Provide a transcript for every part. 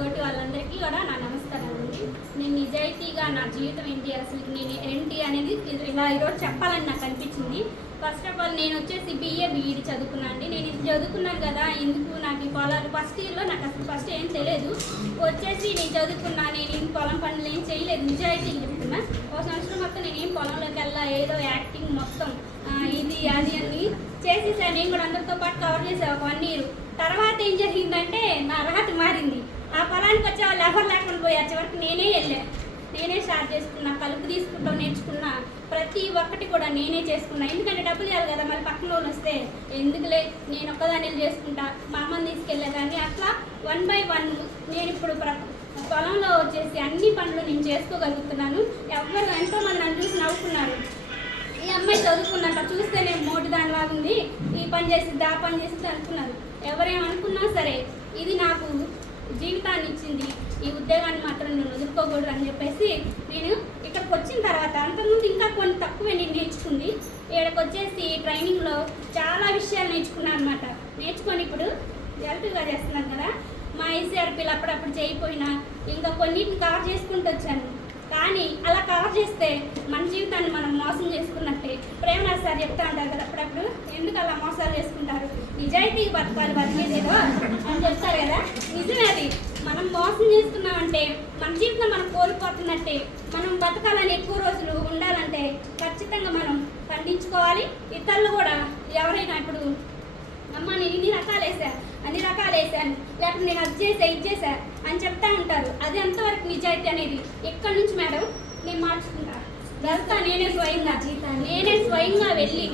తోటి వాళ్ళందరికీ కూడా నా నమస్కారం అండి. నేను నిజాయితీగా నా జీవితం ఏంటి? అసలు నేను ఏంటి అనేది ఇలా ఈరోజు చెప్పాలని నాకు అనిపించింది. ఫస్ట్ ఆఫ్ ఆల్ నేను వచ్చేసి బిఏ బీఈడి చదువుకున్నాను అండి. నేను ఇది చదువుకున్నాను కదా ఎందుకు నాకు ఈ పొలాలు ఫస్ట్ ఇయర్లో నాకు అసలు ఫస్ట్ ఏం తెలియదు. వచ్చేసి నేను చదువుకున్నా నేను ఏం పొలం పనులు ఏం చేయలేదు. నిజాయితీ చెప్తున్నా. ఒక సంవత్సరం మొత్తం నేను ఏం పొలంలోకి వెళ్ళా ఏదో యాక్టింగ్ మొత్తం ఇది అది అని చేసేసాను నేను కూడా అందరితో పాటు కవర్ చేసాను వన్ ఇయర్ తర్వాత ఏం జరిగిందంటే నా అర్హత మారింది. ఆ పొలానికి వచ్చే వాళ్ళు ఎవరు లేకుండా పోయారు చివరికి నేనే వెళ్ళా. నేనే స్టార్ట్ చేసుకున్నా కలుపు తీసుకుంటాం నేర్చుకున్నా. ప్రతి ఒక్కటి కూడా నేనే చేసుకున్నా. ఎందుకంటే డబ్బులు ఇవ్వాలి కదా మళ్ళీ పక్కన వాళ్ళు వస్తే ఎందుకులే నేను ఒక్కదాన్ని చేసుకుంటా. మా అమ్మని తీసుకెళ్ళేదాన్ని. అట్లా వన్ బై వన్ నేను ఇప్పుడు ప్ర పొలంలో వచ్చేసి అన్ని పనులు నేను చేసుకోగలుగుతున్నాను. ఎవరు ఎంతో మంది నన్ను చూసి నవ్వుకున్నారు. ఈ అమ్మాయి చదువుకున్నాక చూస్తేనే మోటి దాని ఉంది. ఈ పని చేసిద్ది ఆ పని చేసిద్ది అనుకున్నారు. ఎవరేమనుకున్నా సరే ఇది నాకు జీవితాన్ని ఇచ్చింది. ఈ ఉద్యోగాన్ని మాత్రం నేను వదులుకోకూడదు అని చెప్పేసి నేను ఇక్కడికి వచ్చిన తర్వాత అంతకుముందు ఇంకా కొన్ని తక్కువే నేను నేర్చుకుంది. ఇక్కడికి వచ్చేసి ట్రైనింగ్లో చాలా విషయాలు నేర్చుకున్నాను అనమాట నేర్చుకొని ఇప్పుడు ఎలక్టివ్గా చేస్తున్నాను కదా మా ఐసీఆర్పీలు అప్పుడప్పుడు చేయకపోయినా ఇంకా కొన్నిటిని కవర్ చేసుకుంటూ వచ్చాను. కానీ అలా కవర్ చేస్తే మన జీవితాన్ని మనం మోసం చేసుకున్నట్టే. ప్రేమనాథ్ సార్ చెప్తా ఉంటారు కదా అప్పుడప్పుడు ఎందుకు అలా చేసుకుంటారు. నిజాయితీ బతకాలి బతికేదేదో అని చెప్తారు కదా. నిజమే అది. మనం మోసం చేస్తున్నామంటే మన జీవితం మనం కోల్పోతున్నట్టే మనం బతకాలని ఎక్కువ రోజులు ఉండాలంటే ఖచ్చితంగా మనం పండించుకోవాలి. ఇతరులు కూడా ఎవరైనా ఇప్పుడు అమ్మ నేను ఇన్ని రకాలు వేసా అన్ని రకాలు వేసాను లేకపోతే నేను అది చేసా ఇది చేసా అని చెప్తా ఉంటారు. అది ఎంతవరకు నిజాయితీ అనేది? ఎక్కడి నుంచి మేడం? నేను మార్చుకుంటా. వెళ్తా నేనే స్వయంగా. నేనే స్వయంగా వెళ్ళి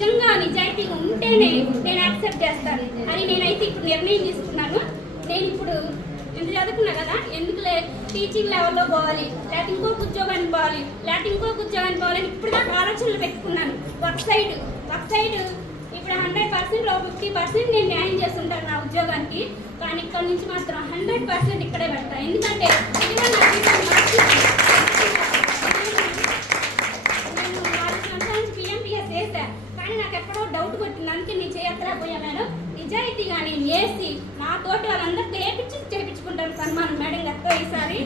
నిజంగా నిజాయితీగా ఉంటేనే నేను యాక్సెప్ట్ చేస్తాను. అని నేనైతే ఇప్పుడు నిర్ణయం తీసుకున్నాను. నేను ఇప్పుడు ఇంత చదువుకున్నా కదా? ఎందుకులే? టీచింగ్ లెవెల్లో పోవాలి. లేకపోతే ఇంకొక ఉద్యోగానికి పోవాలి. లేకపోతే ఇంకొక ఉద్యోగానికి పోవాలని ఇప్పుడు నాకు ఆలోచనలు పెట్టుకున్నాను. ఒక సైడ్ ఒక సైడ్ ఇప్పుడు హండ్రెడ్ పర్సెంట్లో ఫిఫ్టీ పర్సెంట్ నేను న్యాయం చేస్తుంటాను నా ఉద్యోగానికి. కానీ ఇక్కడ నుంచి మాత్రం హండ్రెడ్ పర్సెంట్ ఇక్కడే పెడతాను ఎందుకంటే ఎక్కడో డౌట్ కొట్టింది అందుకే నేను పోయా మేడం నిజాయితీగా నేను వేసి నా తోటి వాళ్ళందరితో ఏపించి చేపించుకుంటాను సన్మానం మేడం గారితో ఈసారి.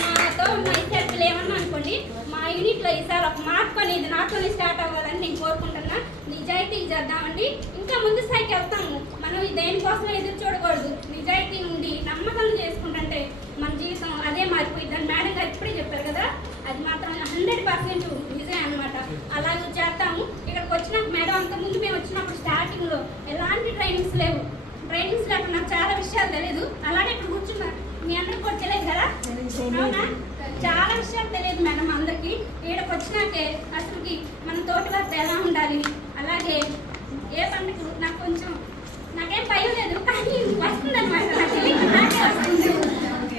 నాతో మా విద్యార్థులు ఏమన్నా అనుకోండి మా యూనిట్లో ఈసారి ఒక మార్పు అనేది నాతోనే స్టార్ట్ అవ్వాలని నేను కోరుకుంటున్నా. నిజాయితీ చేద్దామండి. ఇంకా ముందు స్థాయికి వెళ్తాము. మనం దేనికోసం ఎదురు చూడకూడదు. నిజాయితీ ఉండి నమ్మకం చేసుకుంటుంటే మన జీవితం అదే మారిపోయింది మేడం గారు అది మాత్రం హండ్రెడ్ పర్సెంట్ నిజమే అనమాట అలాగే చేస్తాము ఇక్కడికి వచ్చినాక మేడం అంత ముందు మేము వచ్చినప్పుడు స్టార్టింగ్లో ఎలాంటి ట్రైనింగ్స్ లేవు. ట్రైనింగ్స్ లేక నాకు చాలా విషయాలు తెలియదు అలాగే ఇక్కడ కూర్చున్నా మీ అందరికి కూడా తెలియదు కదా? అవునా? చాలా విషయాలు తెలియదు మేడం అందరికి. ఇక్కడికి వచ్చినాకే అసలుకి మన తోటి వారితో ఎలా ఉండాలి? అలాగే ఏ పండుగ? నాకు కొంచెం నాకేం భయం లేదు కానీ వస్తుంది అనమాట నాకు తెలియదు వస్తుంది.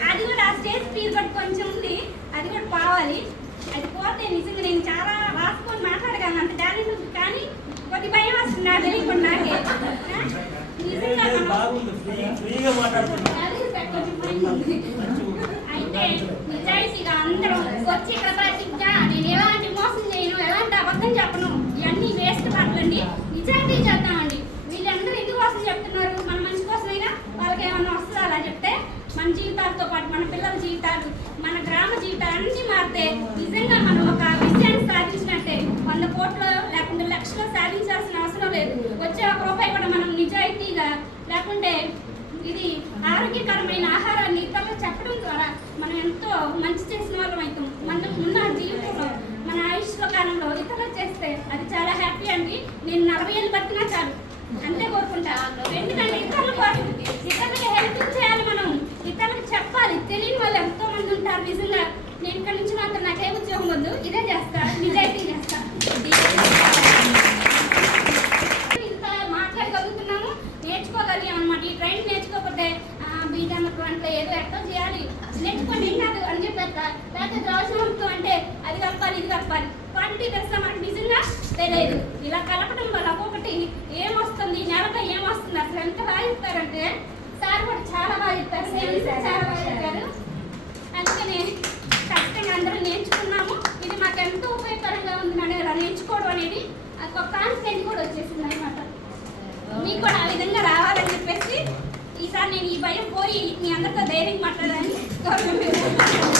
అది కూడా ఆ స్టేజ్ ఫీల్ పట్టు కొంచెం అది కూడా పోవాలి. అది పోతే నిజంగా నేను చాలా రాసుకొని మాట్లాడగలను అంత టాలెంట్ కానీ కొద్ది భయం వస్తుంది నాకు తెలియకుండా. అయితే నిజాయితీగా అందరం వచ్చి ఇక్కడ ప్రతిజ్ఞ నేను ఎలాంటి మోసం చేయను ఎలాంటి అబద్ధం చెప్పను ఇవన్నీ వేస్ట్ మాటలండి. నిజాయితీ చేద్దామండి. వీళ్ళందరూ ఎందుకు కోసం చెప్తున్నారు? మన మంచి కోసమైనా వాళ్ళకి ఏమన్నా వస్తుందా అలా చెప్తే? మన జీవితాలతో పాటు మన పిల్లల జీవితాలు అన్నీ మారితే నిజంగా మనం ఒక విషయాన్ని సాధించినట్టే. వంద కోట్లు లేకుంటే లక్షలు సాధించాల్సిన అవసరం లేదు. వచ్చే ఒక రూపాయి కూడా మనం నిజాయితీగా లేకుంటే ఇది ఆరోగ్యకరమైన ఆహారాన్ని ఇతరులకు చెప్పడం ద్వారా మనం ఎంతో మంచి చేసిన వాళ్ళం అవుతాం. మన ఉన్న జీవితంలో మన ఆయుష్లో కాలంలో ఇతరులకు చేస్తే అది చాలా హ్యాపీ అండి. నేను నలభై ఏళ్ళు బతికినా చాలు. అంతే కోరుకుంటా. ఎందుకంటే ఇతరుల కోసం ఇతరులకి హెల్ప్ చేయాలి మనం. ఇతరులకు చెప్పాలి. తెలియని వాళ్ళు ఎంతో మంది ఉంటారు నిజంగా. నేను ఇక్కడ నుంచి మాత్రం నాకే ఉద్యోగం వద్దు. ఇదే చేస్తా. నిజాయితీ చేస్తా. ఇంత మాట్లాడగలుగుతున్నాము నేర్చుకోగలిగాం అనమాట ఈ ట్రైన్ నేర్చుకోకపోతే బీజామ దాంట్లో ఏదో ఎట్లా చేయాలి. నేర్చుకోండి నాకు కాదు అని చెప్పేస్తా. లేకపోతే ద్రవసంతో అంటే అది కలపాలి ఇది కలపాలి. క్వాంటిటీ తెలుసా మనకు? నిజంగా తెలియదు. ఇలా కలపడం వల్ల ఒక్కొక్కటి ఏమొస్తుంది? నెలపై ఏమొస్తుంది? అసలు ఎంత బాగా చెప్తారంటే సార్ కూడా చాలా బాగా చెప్తారు విధంగా రావాలని చెప్పేసి ఈసారి నేను ఈ భయం పోయి మీ అందరితో ధైర్యం మాట్లాడాలని కోరుకుంటున్నాను.